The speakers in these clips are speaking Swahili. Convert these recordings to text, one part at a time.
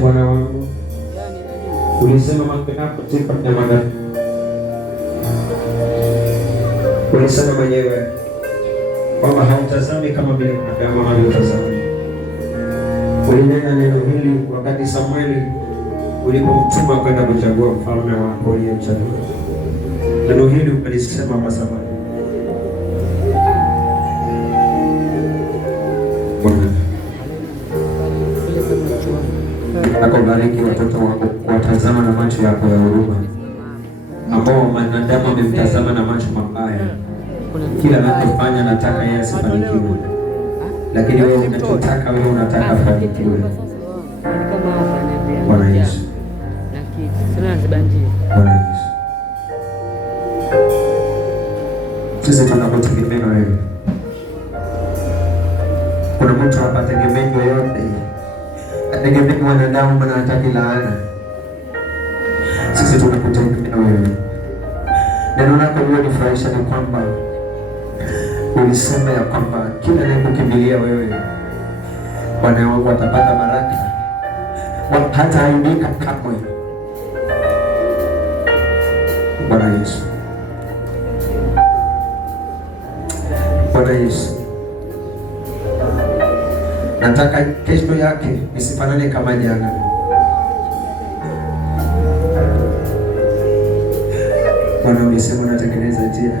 Bwana wangu, ulisema mahali hapo sifa ya magari. Ulisema mwenyewe kwamba hautazami kama vile wanadamu wanavyotazama. Ulinena neno hili wakati Samueli ulipomtuma kwenda kuchagua mfalme wako uliyemchagua. Neno hili ukalisema kwa sababu akubariki watoto wako kuwatazama na macho yako ya huruma, ambao wanadamu wamemtazama na macho mabaya. Kila anachofanya nataka yeye asifanikiwe, lakini wewe unachotaka, wewe unataka afanikiwe. Bwana Yesu, Bwana Yesu, sisi tunakutegemea wewe. Kuna mtu hapa tegemeo yoyote ategemea mwanadamu, maana hataki laana. Sisi tunakutegemea wewe. Neno lako linanifurahisha ni kwamba ulisema ya kwamba kila anayekukimbilia wewe, Bwana wangu, atapata baraka, hataaibika kamwe. Bwana Yesu, Bwana Yesu, nataka kesho yake isifanane kama jana. Bwana, umesema unatengeneza njia.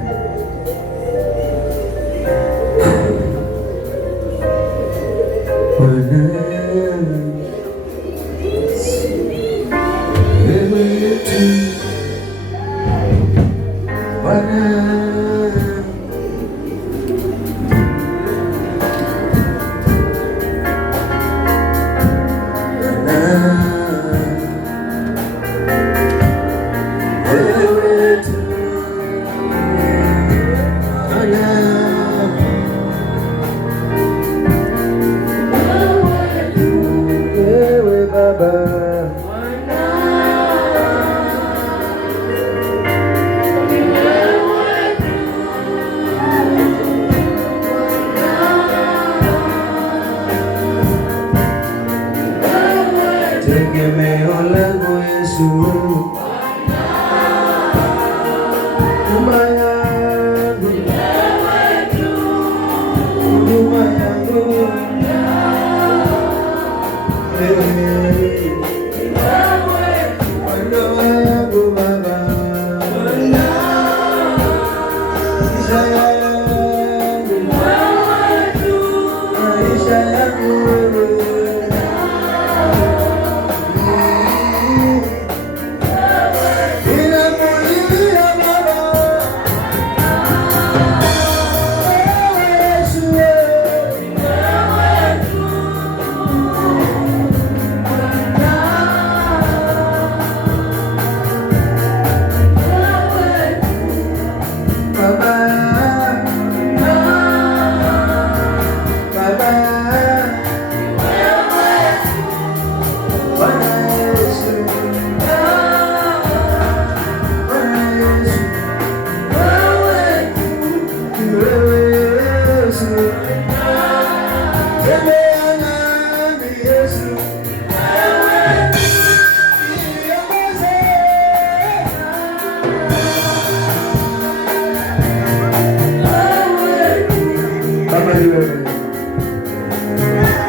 wewe,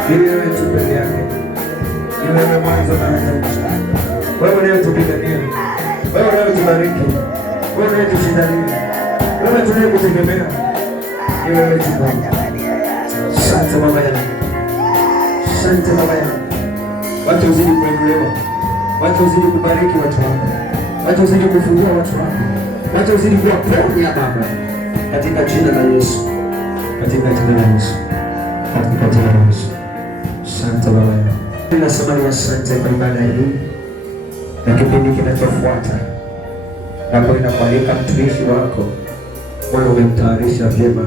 ni wewe tu peke yake, ni wewe mwanzo na mwisho. Wewe unayetupigania, wewe unayetubariki, wewe unayetushindania, wewe tunayekutegemea, ni wewe tu Bwana. Asante Baba yangu, asante Baba yangu. Wacha uzidi kuendelea, wacha uzidi kubariki watu wako, wacha uzidi kufungua watu wako, wacha uzidi kuwaponya Baba, katika jina la Yesu, katika jina la Yesu, katika jina la Yesu. Asante Baba yangu. Ninasema ni asante kwa ibada hii na kipindi kinachofuata, na kwenda kualika mtumishi wako. Bwana, umemtayarisha vyema,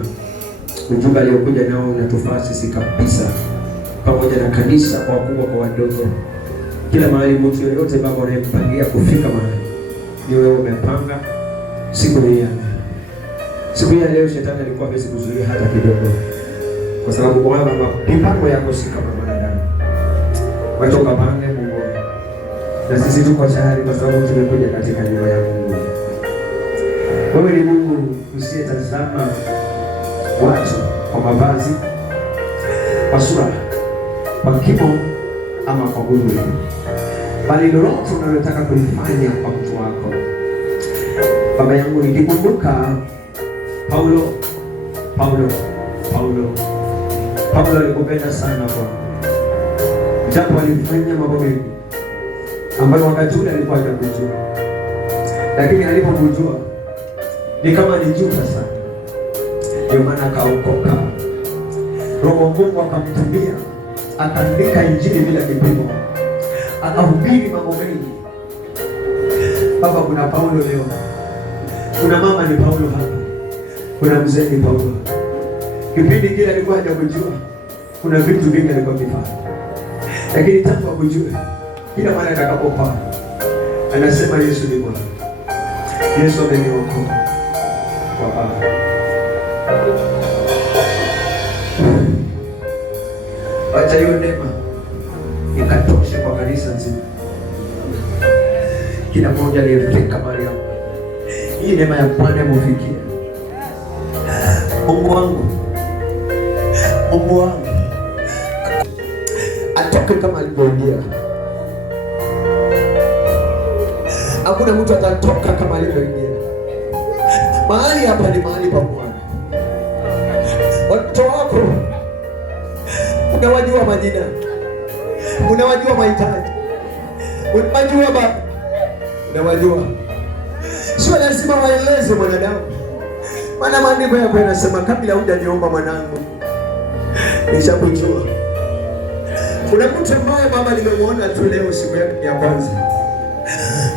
ujumbe aliokuja nao unatufaa sisi kabisa, pamoja na kanisa, kwa wakubwa kwa wadogo, kila mahali. Mtu yoyote Baba unayempangia kufika mahali, ni wewe umepanga siku hii ya leo. Siku hii ya leo shetani alikuwa hawezi kuzuia hata kidogo, kwa sababu Bwana, mipango yako si kama wanadamu. Wacha ukapange Mungu, na sisi tuko tayari, kwa sababu tumekuja katika nyumba ya Mungu. Wewe ni Mungu usiyetazama watu kwa mavazi, kwa sura, kwa kimo ama kwa umri, bali lolote unalotaka kulifanya kwa mtu wako. Baba yangu, nikikumbuka Paulo alikupenda sana Bwana, japo alifanya mambo mengi ambayo wakati ule alikuwa hajakujua, lakini alipokujua ni kama alijuta sana. Ndio maana akaokoka, Roho Mungu akamtumia, akaandika Injili bila kipimo, akahubiri mambo mengi. Baba, kuna Paulo leo, kuna mama ni Paulo hapa, kuna mzee ni Paulo. Kipindi kile alikuwa hajakujua, kuna vitu vingi alikuwa akifanya, lakini tangu akujue, kila mara atakapopaa anasema Yesu ni Bwana, Yesu ameniokoa kwa Baba. Wacha hiyo neema ikatoshe kwa kanisa nzima, kila mmoja aliyefika mahali hapo, hii neema ya Bwana imufikie. Mungu wangu atoke kama alivyoingia. Hakuna mtu atatoka kama alivyoingia. Mahali hapa ni mahali pa Bwana. Watoto wako unawajua majina, unawajua mahitaji, unawajua Baba, unawajua. Sio lazima waeleze mwanadamu, maana maandiko yako yanasema kabla hujaniomba mwanangu nishakujua. Kuna mtu ambaye Baba nimemuona tu leo siku ya kwanza,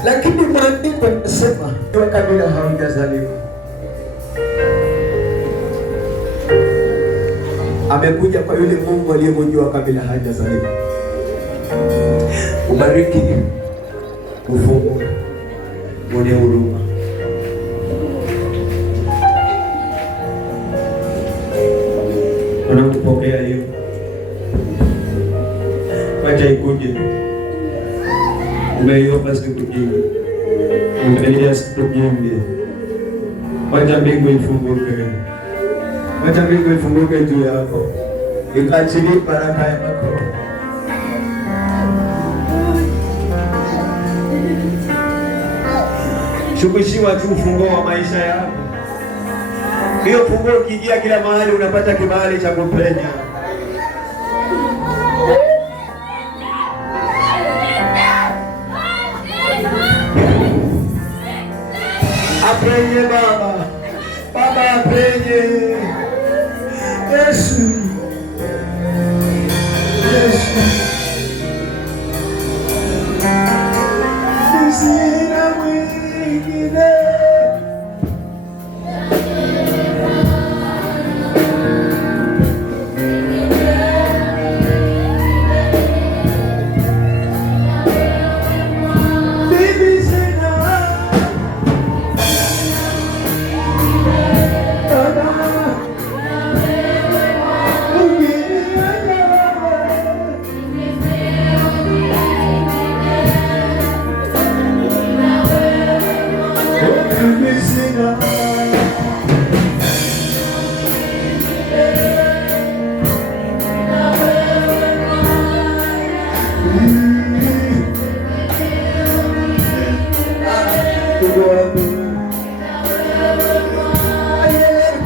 lakini maandiko yanasema kabla haujazaliwa amekuja kwa yule Mungu aliyemjua kabla hajazaliwa. Ubariki, ufungue, mwenye huruma. Unapokea hiyo, wacha ikuje. Umeiomba siku nyingi, umelia siku nyingi. Wacha mbingu ifunguke, wacha mbingu ifunguke juu yako, ikaachilie baraka yako. Shukishiwa tu ufunguo wa maisha yako. Hiyo funguo ukijia kila mahali unapata kibali cha kupenya. Apenye Baba, Baba apenye. Yesu, Yesu, sina mwingine.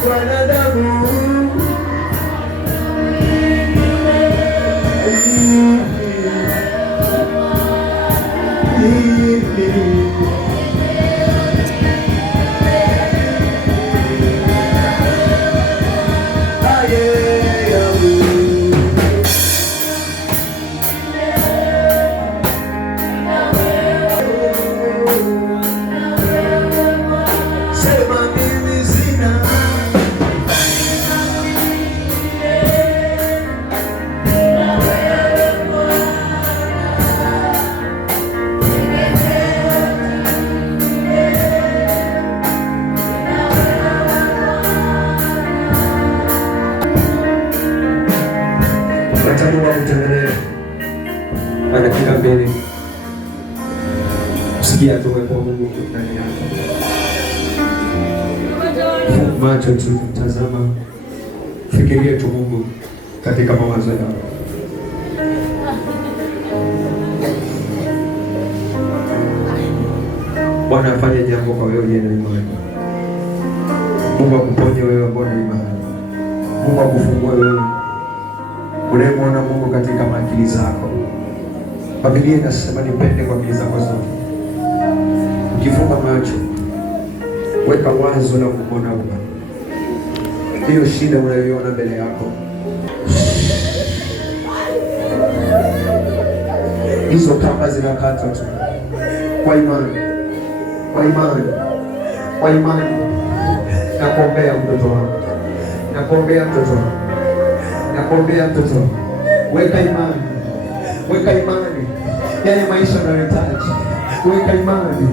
wanadamu. Anakika mbele, sikia tu uwepo wa Mungu ndani yako. Macho tu, tazama, fikiria tu Mungu katika mawazo yako. Bwana afanye jambo kwa wewe uliye na imani. Mungu akuponye wewe ambao una imani. Mungu akufungue wewe unayemwona Mungu katika akili zako. Biblia inasema nipende kwa akili zako zote. Ukifunga macho, weka wazo la kumwona Bwana. Hiyo shida unayoiona mbele yako, hizo kamba zinakatwa tu kwa imani, kwa imani, kwa imani. Nakuombea mtoto wangu, nakuombea mtoto wangu, nakuombea mtoto wangu. Weka imani, weka imani. Yale maisha unayohitaji, weka imani,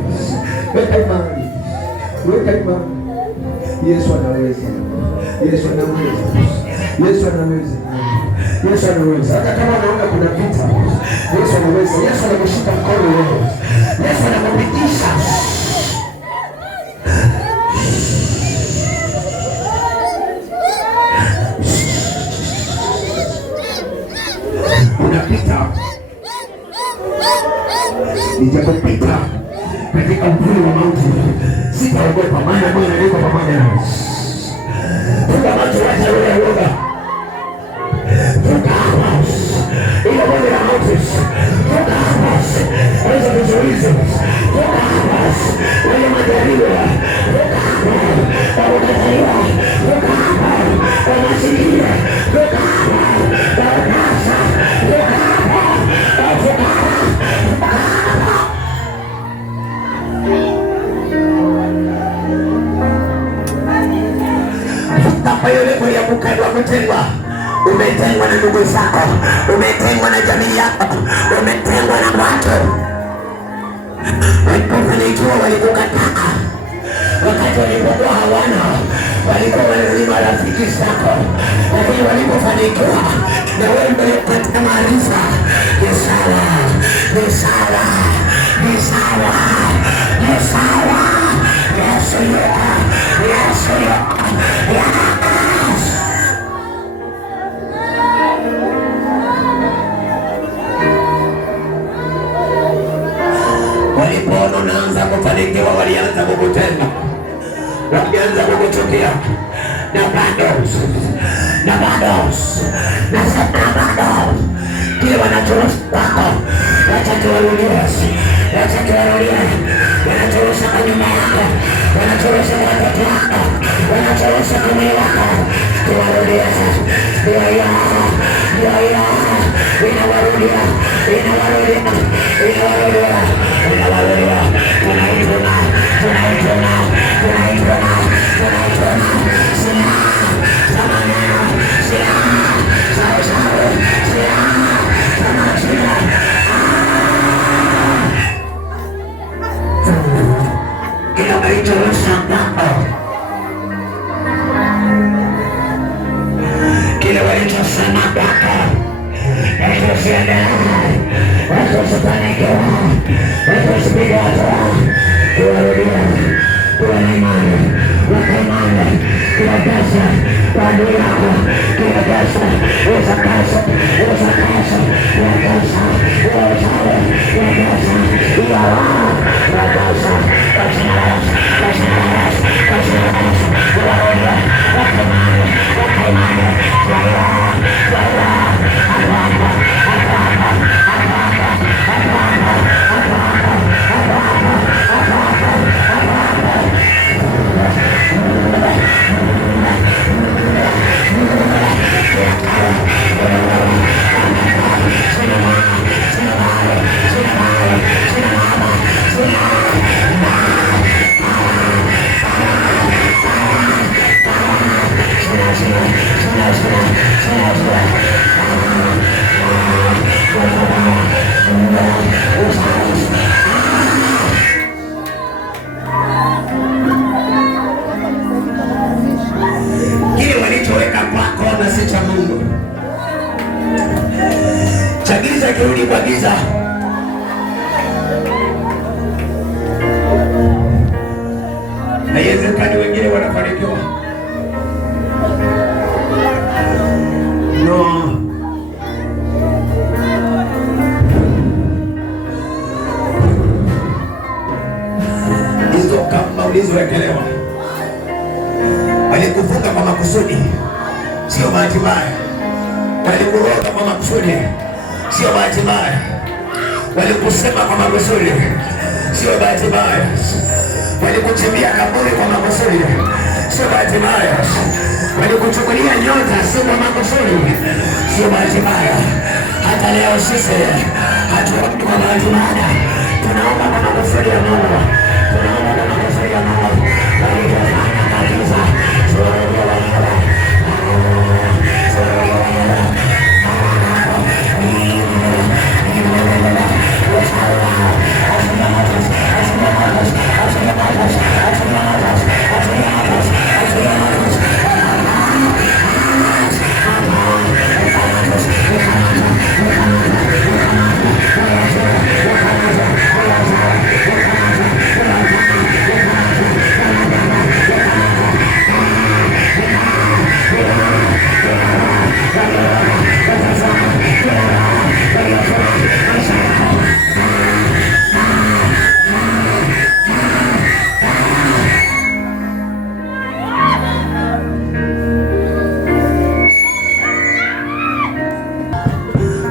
weka imani, weka imani. Yesu anaweza, Yesu anaweza, Yesu anaweza, Yesu anaweza. Hata kama unaona kuna vita, Yesu anaweza. Yesu anakushika mkono wewe, Yesu anakupitisha. Unapita, nijapopita katika uvuli wa mauti, sitaogopa, maana Bwana yuko pamoja nami. Funga macho, wacha roho ya uoga. Funga ile bonde la mauti. Funga hizo vizuizi. Funga wale majaribu. Funga ukataliwa. Funga unasikia. Funga unakasa. Umetengwa, umetengwa na ndugu zako, umetengwa na jamii yako, umetengwa na watu. Walipofanikiwa walikukataa, wakati walipokuwa hawana walikuwa ni marafiki zako, lakini walipofanikiwa na wewe katika maarifa, ni sawa, ni sawa, ni sawa, ni sawa. Yesu yuko, Yesu yuko, walipoona unaanza kufanikiwa, walianza kukutenga, walianza kukuchukia. Na bado kile wanachorosha kwako, wacha kiwarudia, wanachorosha kwa nyuma yako, wanachorosha kwa watoto wako, wanachorosha kwa mwili wako, kiwarudia. Inawarudia. Kile walichosema kwako, wasifanikiwa, wasipiga hatua, kuwarudia, kuwa na imani, weka imani, kila pesa kwa adui yako, kila pesa usakasa, wakasa, giza. Haiwezekani wengine wanafanikiwa. No. Hizo kama ulizowekelewa walikufunga kwa makusudi, sio bahati mbaya. Walikuroga kwa makusudi, sio bahati mbaya. Walikusema kwa makusudi, sio bahati mbaya. Walikuchimbia kaburi kwa makusudi, sio bahati mbaya. Walikuchukulia nyota, sio kwa makusudi, sio bahati mbaya. Hata leo sisi hatuombi kwa bahati mbaya, tunaomba kwa makusudi ya Mungu, tunaomba kwa makusudi ya Mungu. Walitofanya kabisa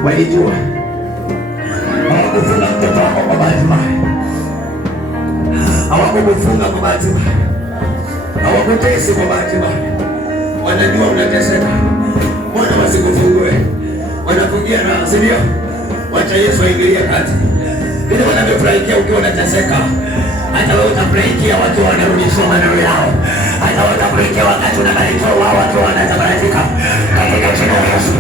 walijua hawakufunga mtoto wako kwa bahati mbaya, hawakukufunga kwa bahati mbaya, hawakutesi kwa bahati mbaya. Wanajua unateseka, Bwana wasikufungue, wanafungia na sivyo. Wacha Yesu aingilie kati. Vile wanavyofurahikia ukiwa unateseka, hata wewe utafurahikia watu wanarudishwa maneno yao, hata wewe utafurahikia wakati unabarikiwa wao wakiwa wanatabarika katika jina la Yesu.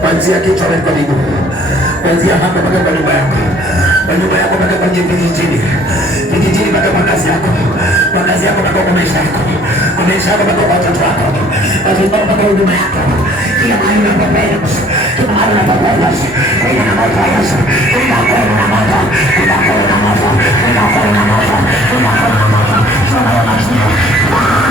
Kuanzia kichwa hadi miguu, kuanzia hapa mpaka kwa nyumba yako, kwa nyumba yako mpaka kwenye vijijini, vijijini mpaka kwa kazi yako, kwa kazi yako mpaka kwa maisha yako, kwa maisha yako mpaka kwa watoto wako, watoto wako mpaka huduma yako, kila mahali unapopenda, kila mahali unapopenda, kuna na moto wa Yesu, kuna na moto, kuna na moto, kuna na moto, kuna na moto, sana sana sana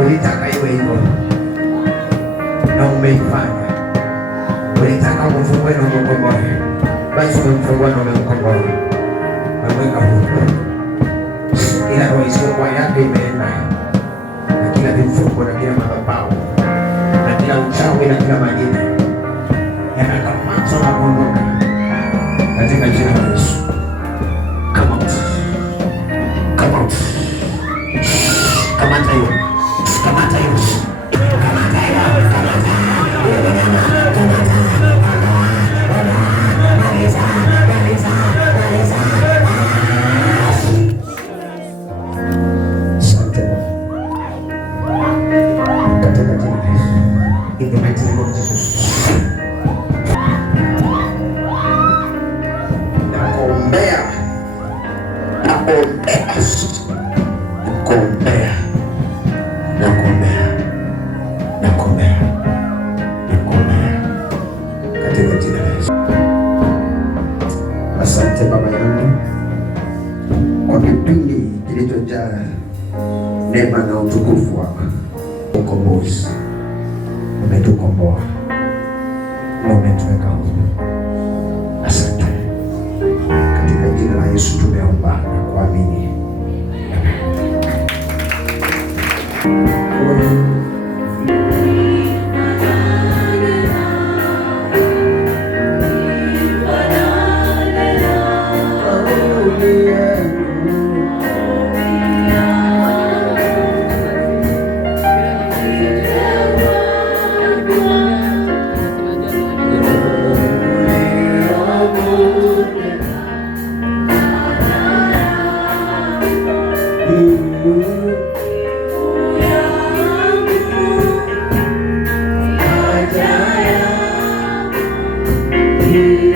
ulitaka iwe hivyo na umeifanya. Ulitaka umfungue na umkomboe, basi umemfungua na umemkomboa, ameweka huru. Ila roho isiyokuwa yake imeenda mifuko na kila madhabahu na kila mchawi na kila majini yanakamatwa na kuondoka katika jina la Yesu. Come out. Come out. Kamata hiyo. Kamata hiyo. Kamata hiyo. In the mighty name of Jesus. Nakuombea. Nakuombea. Nakuombea. Nakuombea. Nakuombea. Nakuombea. Katika jina la Yesu. Asante Baba yangu kwa kipindi kilichojaa neema na utukufu wako. Ukombozi. Umetukomboa na umetuweka huru. Asante. Katika jina la Yesu tumeomba na kuamini. Yeah.